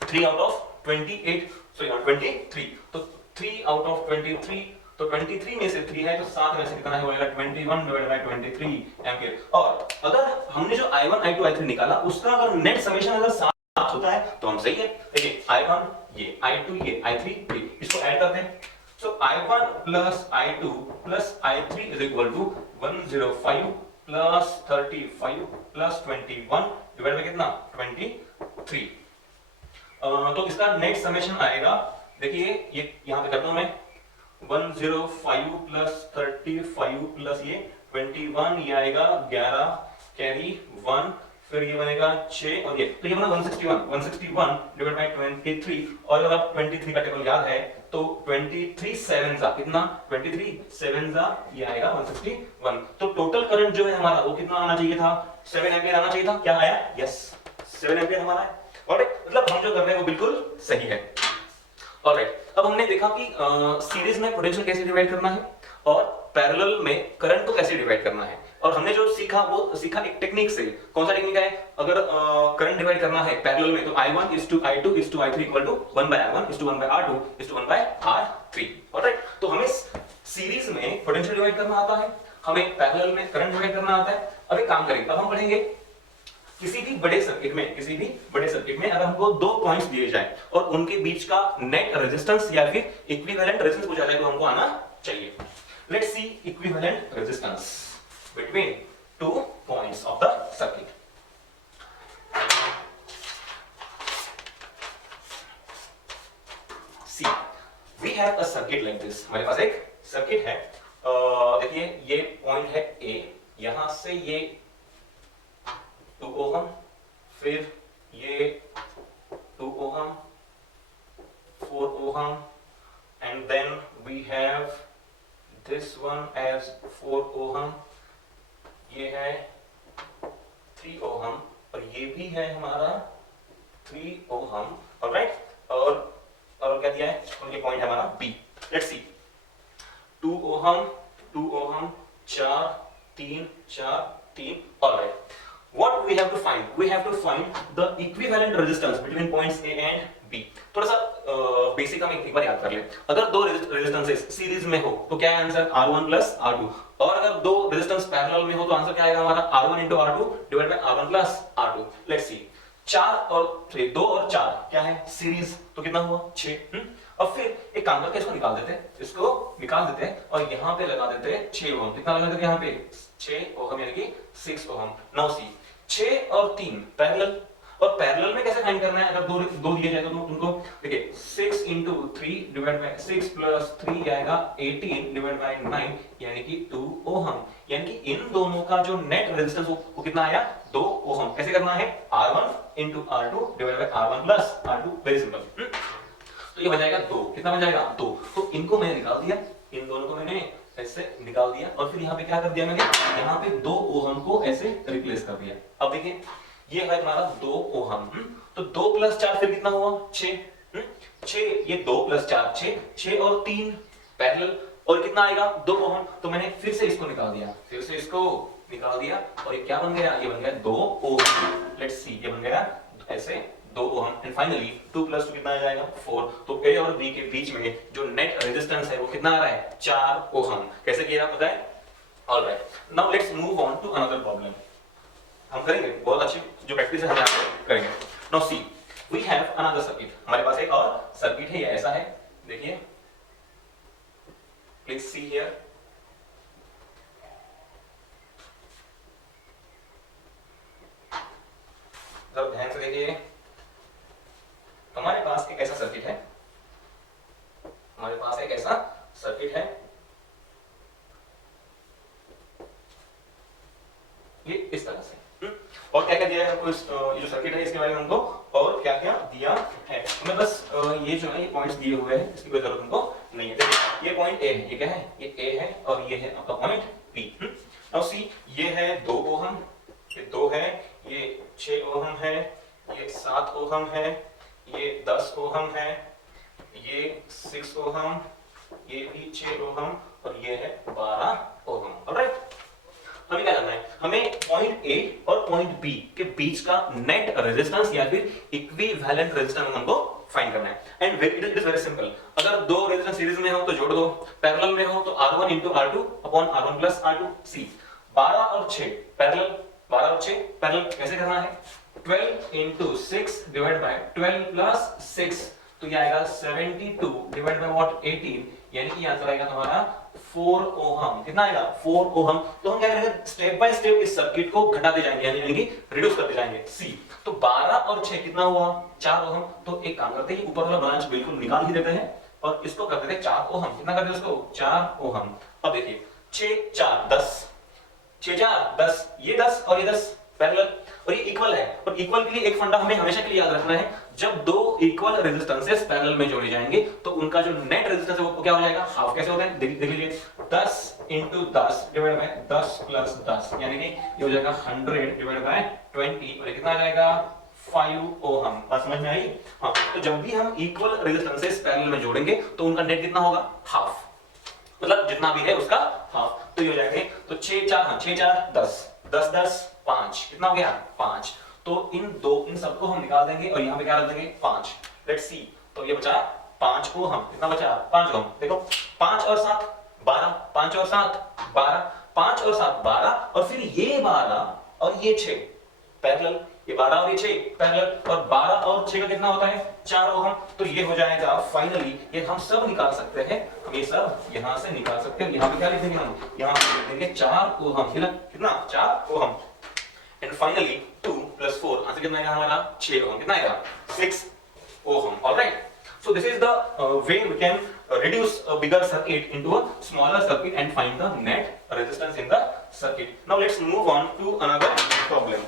3 आउट ऑफ 28, सॉरी 23, तो 3 आउट ऑफ 23, तो 23 में से 3 है तो 7 में से कितना है, वो आएगा 21 डिवाइड बाय 23 एम्पियर। और अगर हमने जो I1 I2 I3 निकाला उसका अगर नेट समेशन अगर 7 होता है तो हम सही है। देखिए I1 ये I2 ये I3 ये, इसको ऐड करते हैं, so I1 plus I2 plus I3 is equal to 105 plus 35 plus 21 divide by कितना 23। तो इसका नेट समेशन आएगा, देखिए ये यहां पे करता हूं मैं, 105 प्लस 35 प्लस ये 21, ये आएगा 11 कैरी 1, फिर ये बनेगा 6 और ये, तो ये बना 161 डिवाइड बाय 23। और अगर आप 23 का टेबल याद है तो 23 7 जा कितना 23 7 जा ये आएगा 161। तो टोटल करंट जो है हमारा वो कितना आना चाहिए था 7 एम्पीयर आना चाहिए था। क्या आया यस 7 एम्पीयर हमारा है। ऑलराइट मतलब हम जो कर रहे हैं वो बिल्कुल सही है। ऑलराइट अब हमने देखा कि सीरीज में पोटेंशियल कैसे डिवाइड करना है और पैरेलल में करंट को कैसे डिवाइड करना है। और हमने जो सीखा वो सीखा एक टेक्निक से। कौन सा टेक्निक है अगर करंट डिवाइड करना है पैरेलल में तो I1 is to I2 is to I3 equal to 1 by I1 is to 1 by R2 is to 1 by R3। Alright तो हमें सीरीज में पोटेंशियल डिवाइड करना आता है हमें पैरेलल में करंट डिवाइड करना आता है। अब एक काम करेंगे अब हम पढ़ेंगे किसी भी बड़े सर्किट में अगर हमको दो पॉइंट्स दिए जाए और उनके बीच का नेट रेजिस्टेंस या फिर इक्विवेलेंट रेजिस्टेंस पूछा जाए तो हमको आना चाहिए। Let's see equivalent resistance between two points of the circuit। See, we have a circuit like this। हमारे पास एक सर्किट है देखिए ये पॉइंट है A यहां से ये 2 ओहम फिर ये 2 ohm 4 ohm and then we have this one as 4 ohm ये है 3 ओहम और ये भी है हमारा 3 ओहम। ऑलराइट और क्या दिया है और ये पॉइंट है हमारा B। Let's see 2 ohm 4 3 4 3। Alright what we have to find the equivalent resistance between points A and B। थोड़ा सा बेसिक हम एक बार याद कर ले। अगर दो रेजिस्टेंसेस सीरीज में हो तो क्या है आंसर R1 प्लस R2 और अगर दो रेजिस्टेंस पैरेलल में हो तो आंसर क्या आएगा हमारा R1 into R2 divide by R1 plus R2। Let's see 4 और 3 2 और 4 क्या है सीरीज तो कितना हुआ 6। अब फिर एक काम करके इसको निकाल देते हैं और यहाँ पे लगा देते हैं 6 ओम। कितना लगा देते हैं यहाँ पे 6 ओम यानी कि 6 ओम। नाउ सी 6 और 3 पैरेलल और पैरेलल में कैसे फाइंड करना है अगर दो दिए जाए तो उनको देखिए 6 into 3 डिवाइड बाय 6 प्लस 3 आएगा 18 डिवाइड बाय 9 यानी कि 2 ओहम। यानी कि इन दोनों का जो नेट रेजिस्टेंस वो कितना आया 2 ओहम। कैसे करना है R1 into R2 divide by R1 plus R2 very simple. तो ये बन जाएगा 2 कितना बन जाएगा 2। तो इनको मैंने निकाल दिया इन दोनों को मैंने ऐसे निकाल दिया और फिर यहाँ पे क्या कर दिया मैंने यहाँ पे 2 ओहम को ऐसे रिप्लेस कर दिया। अब देखिए ये है हमारा 2 ओहम तो 2 प्लस 4 फिर कितना हुआ 6 6 ये 2 प्लस 4 6 और 3 पैरेलल और कितना आएगा 2 ओहम। तो मैंने फिर से इसको निकाल दिया और ये क्या बन गया ये बन गया 2 ओहम। लेट्स सी ये बन गया ऐसे 2 ओहम एंड फाइनली 2 प्लस 2 कितना आ जाएगा 4। तो A और B के बीच में जो नेट रेजिस्टेंस है वो कितना आ रहा है 4 ओहम। कैसे किया पता है। Alright now let's move on to another problem. हम करेंगे बहुत अच्छी जो प्रैक्टिस है हम यहाँ पे करेंगे। Now see we have another circuit. हमारे पास एक और सर्किट है ये ऐसा है देखिए प्लीज सी हियर। जरा ध्यान से देखिए हमारे पास एक ऐसा सर्किट है ये इस तरह से। और क्या क्या दिया है हमको ये जो सर्किट है इसके बारे में हमको और क्या क्या दिया है। हमें बस ये जो है ये पॉइंट्स दिए हुए हैं इसकी कोई जरूरत हमको नहीं है। देखिए ये पॉइंट ए है ये क्या है ये ए है और ये है आपका पॉइंट बी। नाउ सी ये है 2 ओहम ये 2 है ये 6 ओहम है ये 7 ओहम है ये 10 ओहम है ये 6 ओहम ये भी 6 ओहम और ये है 12 ओहम। ऑलराइट हमें क्या करना है हमें पॉइंट ए और पॉइंट बी के बीच का नेट रेजिस्टेंस या फिर इक्विवेलेंट रेजिस्टेंस हमको फाइंड करना है। And it is very simple. अगर दो रेजिस्टेंस सीरीज में हो तो जोड़ दो पैरेलल में हो तो R1 into R2 upon R1 plus R2। सी 12 और 6 पैरेलल 12 और 6 पैरेलल कैसे करना है 12 into 6 divided by 12 plus 6 तो ये आएगा 72 divided by what 18 यानी कि आंसर आएगा तुम्हारा 4 ओहम। कितना आएगा 4 ओहम। तो हम क्या करेंगे स्टेप बाय स्टेप इस सर्किट को घटाते जाएंगे यानी कि रिड्यूस करते जाएंगे। सी तो 12 और 6 कितना हुआ 4 ओहम। तो एक काम करते हैं ऊपर वाला ब्रांच बिल्कुल निकाल ही देते हैं और इसको कर देते हैं 4 ओहम। कितना कर देते हैं उसको 4 ओहम। अब देखिए 6 4 10 6 4 10 ये 10 और ये 10 पैरेलल, और ये इक्वल है। और इक्वल के लिए एक फंडा हमें हमेशा के लिए याद रखना है, जब दो इक्वल रेजिस्टेंसेस पैरेलल में जोड़े जाएंगे तो उनका जो नेट रेजिस्टेंस है वो क्या हो जाएगा, हाफ। कैसे होता है देख लीजिए, 10 × 10 डिवाइड बाय 10 + 10, यानी कि ये हो जाएगा 100 डिवाइड बाय 20, और कितना आ जाएगा 5 ओहम। बात समझ में आई? हाँ, तो जब भी हम इक्वल रेजिस्टेंसेस पैरेलल में जोड़ेंगे तो उनका नेट कितना होगा, हाफ, मतलब जितना भी है उसका हाफ। तो ये हो जाएगा, तो 6 4 10 10 10 5, कितना हो गया 5। तो इन सबको हम निकाल देंगे और यहाँ पे क्या रख देंगे 5। लेट्स सी, तो ये बचा 5 ओहम, कितना बचा 5 ओहम। देखो 5 और 7 12, 5 और 7 12, 5 और 7 12, और फिर ये 12 और ये 6 पैरेलल, ये 12 और ये 6 पैरेलल, और 12 और 6 का कितना होता है 4 ओहम। तो ये हो जाएगा फाइनली, ये हम सब निकाल सकते हैं, हम ये सब यहां से निकाल सकते हैं। यहां पे क्या लिख देंगे हम, यहां पे लिख देंगे 4 ओहम, कितना 4 ओहम। एंड फाइनली 2 + 4, आंसर कितना आएगा हमारा 6 ओहम, कितना आएगा 6 ohm. Alright, so this is the way we can reduce a bigger circuit into a smaller circuit and find the net resistance in the circuit. Now let's move on to another problem.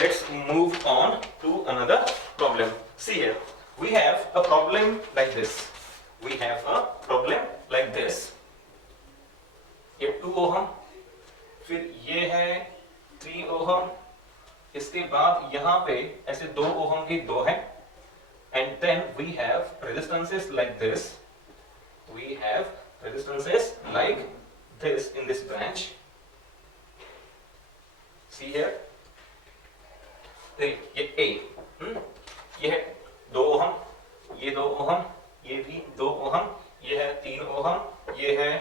Let's move on to another problem. See here, we have a problem like this. We have a problem like this. ये 2 ohm, फिर ये है 3 ohm, इसके बाद यहाँ पे ऐसे 2 ohm की 2 है, and then we have resistances like this. We have resistances like this in this branch. See here. ये A, ये है 2 ओहम, ये 2 ओहम, ये भी 2 ओहम, ये है 3 ओहम, ये है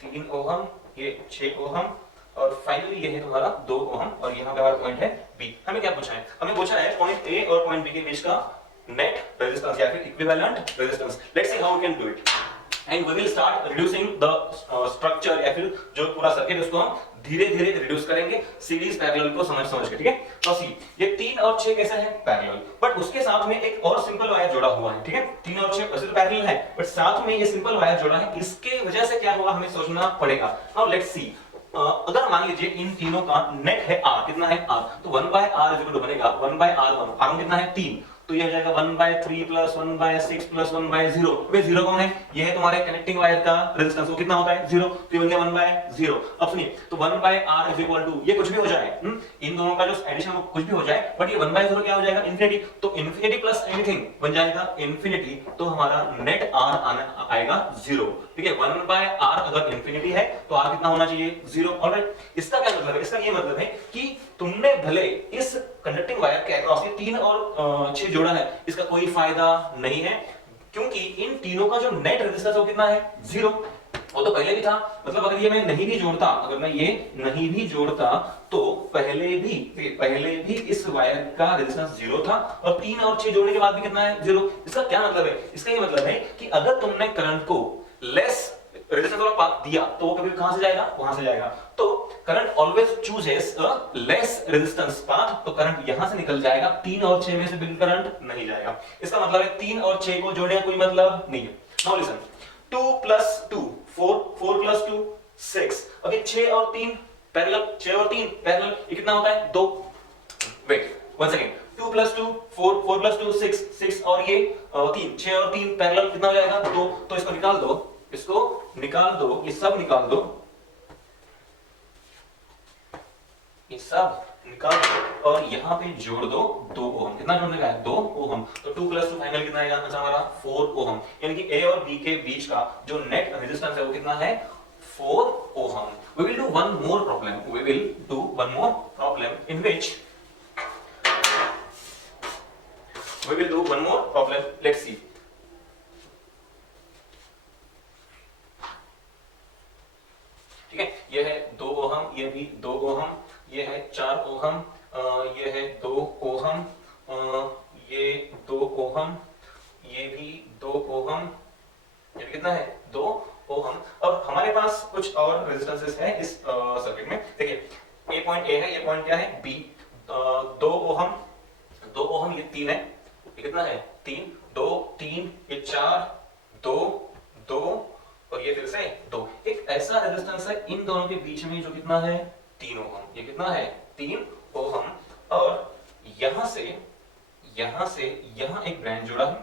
3 ओहम, ये 6 ओहम, और फाइनली ये है तुम्हारा 2 ओहम, और यहाँ पे हमारा पॉइंट है B। हमें क्या पूछा है, हमें पूछा है पॉइंट A और पॉइंट B के बीच का नेट रेजिस्टेंस या फिर equivalent resistance. Let's see how we can do it, and we will start reducing the structure, या फिर जो पूरा सर्किट उसको हम धीरे धीरे रिड्यूस करेंगे सीरीज पैरेलल को समझ के, ठीक है। तो सी, ये 3 और 6 कैसे है पैरेलल, बट उसके साथ में एक और सिंपल वायर जुड़ा हुआ है, ठीक है। 3 और 6 वैसे तो पैरेलल है, बट साथ में ये सिंपल वायर जुड़ा है, इसके वजह से क्या होगा हमें सोचना पड़ेगा। नाउ लेट्स सी, अगर मान लीजिए इन तीनों का नेट है R, कितना है R, तो 1/R बनेगा 1/R1, R1 कितना है 3, तो ये हो जाएगा 1/3 + 1/6 + 1/0। वे 0 कौन है, ये है तुम्हारे कनेक्टिंग वायर का रेजिस्टेंस, वो कितना होता है 0, तो ये बन गया 1/0। अब सुनिए, तो 1/R = ये कुछ भी हो जाए, इन दोनों का जो एडिशन वो कुछ भी हो जाए, बट ये 1/0 क्या हो जाएगा इंफिनिटी, तो इंफिनिटी प्लस एनीथिंग बन जाएगा इंफिनिटी, तो हमारा नेट R आएगा 0, ठीक है। 1/R अगर इंफिनिटी है तो R कितना होना चाहिए 0। ऑलराइट, इसका क्या मतलब है, इसका ये मतलब है कि तुमने भले इस कंडक्टिंग वायर के अक्रॉस ये 3 और 6 जोड़ा है, इसका कोई फायदा नहीं है, क्योंकि इन तीनों का जो नेट रेजिस्टेंस वो कितना है 0। वो तो पहले भी था, मतलब अगर ये मैं नहीं भी जोड़ता, अगर मैं ये नहीं भी जोड़ता तो पहले भी इस वायर का रेजिस्टेंस 0 था, और 3 और 6 जोड़ने के बाद भी कितना है 0। इसका क्या मतलब है, इसका ये मतलब है कि अगर तुमने करंट को लेस रेजिस्टेंस वाला पाथ दिया तो वो कभी कहां से जाएगा, वहां से जाएगा। तो current always chooses a less resistance path, तो करंट यहां से निकल जाएगा, 3 और 6 में से बिल्कुल करंट नहीं जाएगा। इसका मतलब है 3 और 6 को जोड़ने का कोई मतलब नहीं है। नाउ लिसन, 2 + 2 4, 4 + 2 6, अब ये 6 और 3 पैरेलल, 6 और 3 पैरेलल, ये कितना होता है 2। वेट वन सेकंड, 2 + 2 4, 4 + 2 6, 6 और ये 3, 6 और 3 पैरेलल, कितना हो जाएगा 2। तो इसको निकाल दो, इसको निकाल दो, ये सब निकाल दो, ये सब निकाल दो, और यहाँ पे जोड़ दो 2 ओहम। कितना जोड़ने का है 2 ओहम, तो 2 + 2 फाइनल कितना आएगा आंसर हमारा 4 ओहम, यानी कि A और B के बीच का जो नेट रेजिस्टेंस है वो कितना है 4 ohm. We will do one more problem. We will do one more problem in which we will do one more problem. Let's see. ठीक है, ये है 2 ओहम, ये भी 2 ओहम, ये है 4 ओहम, ये है 2 ओहम, ये 2 ओहम, ये भी 2 ओहम, ये कितना है 2 ओहम। अब हमारे पास कुछ और रेजिस्टेंसेस है इस सर्किट में। देखिए, ये पॉइंट A है, ये पॉइंट क्या है B, 2 ओहम, 2 ओहम, ये 3 है, ये कितना है 3, 2 3, ये 4, 2 2, और ये फिर से 2। एक ऐसा रेजिस्टेंस है इन दोनों के बीच में जो कितना है 3 ओहम, ये कितना है 3 ओहम, और यहां से यहां एक ब्रांच जोड़ा है,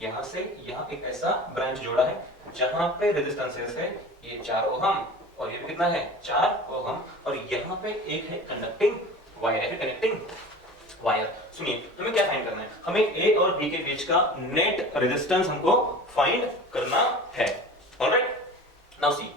यहां से यहां एक ऐसा ब्रांच जोड़ा है जहां पे रेजिस्टेंसेस है ये 4 ओहम और ये कितना है 4 ओहम, और यहां पे एक है कंडक्टिंग वायर है, कनेक्टिंग वायर। सुनिए हमें क्या फाइंड करना है, हमें ए और बी के बीच का नेट रेजिस्टेंस हमको फाइंड करना है। ऑलराइट, नाउ सी,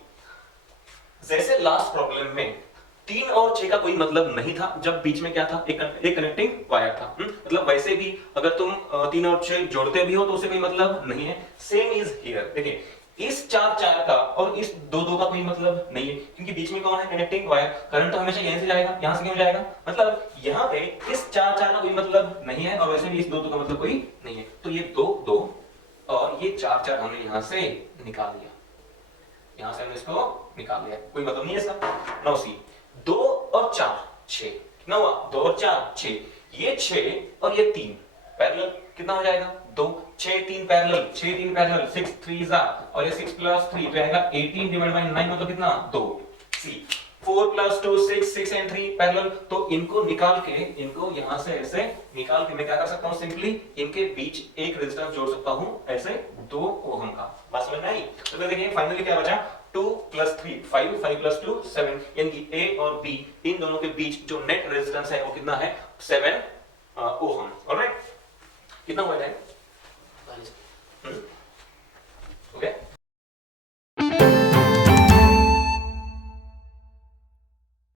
जैसे लास्ट प्रॉब्लम में 3 और 6 का कोई मतलब नहीं था जब बीच में क्या था, एक कनेक्टिंग वायर था। मतलब वैसे भी अगर तुम 3 और 6 जोड़ते भी हो तो उससे कोई मतलब नहीं है। सेम इज हियर, देखिए इस 4 4 का और इस 2 2 का कोई मतलब नहीं है, क्योंकि बीच में कौन है, कनेक्टिंग वायर। करंट तो हमेशा यहीं से जाएगा, यहां से क्यों जाएगा, मतलब यहां पे इस 4 4 का कोई मतलब नहीं है, और वैसे भी इस 2 2 का मतलब कोई नहीं है। तो ये 2 2 और ये 4 4 हमने यहां से निकाल लिया, यहां से हमने इसको निकाल लिया, कोई मतलब नहीं है इसका। नाउ सी, 2 और 4 6, कितना हुआ, 2 और 4 6, ये 6 और ये 3 पैरेलल, कितना हो जाएगा 2, 6 3 पैरेलल, 6 3 पैरेलल, 6 3 जा, और ये 6 प्लस 3 तो आएगा 18 डिवाइड बाय 9 मतलब कितना 2। सी 4 प्लस 2 6, 6 एंड 3 पैरेलल, तो इनको निकाल के, इनको यहां से ऐसे निकाल के मैं क्या कर सकता हूं, सिंपली इनके बीच एक रेजिस्टेंस जोड़ सकता हूं ऐसे 2 ओहम का। बात समझ में आई? तो देखिए फाइनली क्या बचा, 2 प्लस 3 5, 5 प्लस 2 7, यानी कि ए और बी इन दोनों के बीच जो नेट रेजिस्टेंस है वो कितना है 7 ओहम। ऑलराइट, कितना हुआ है?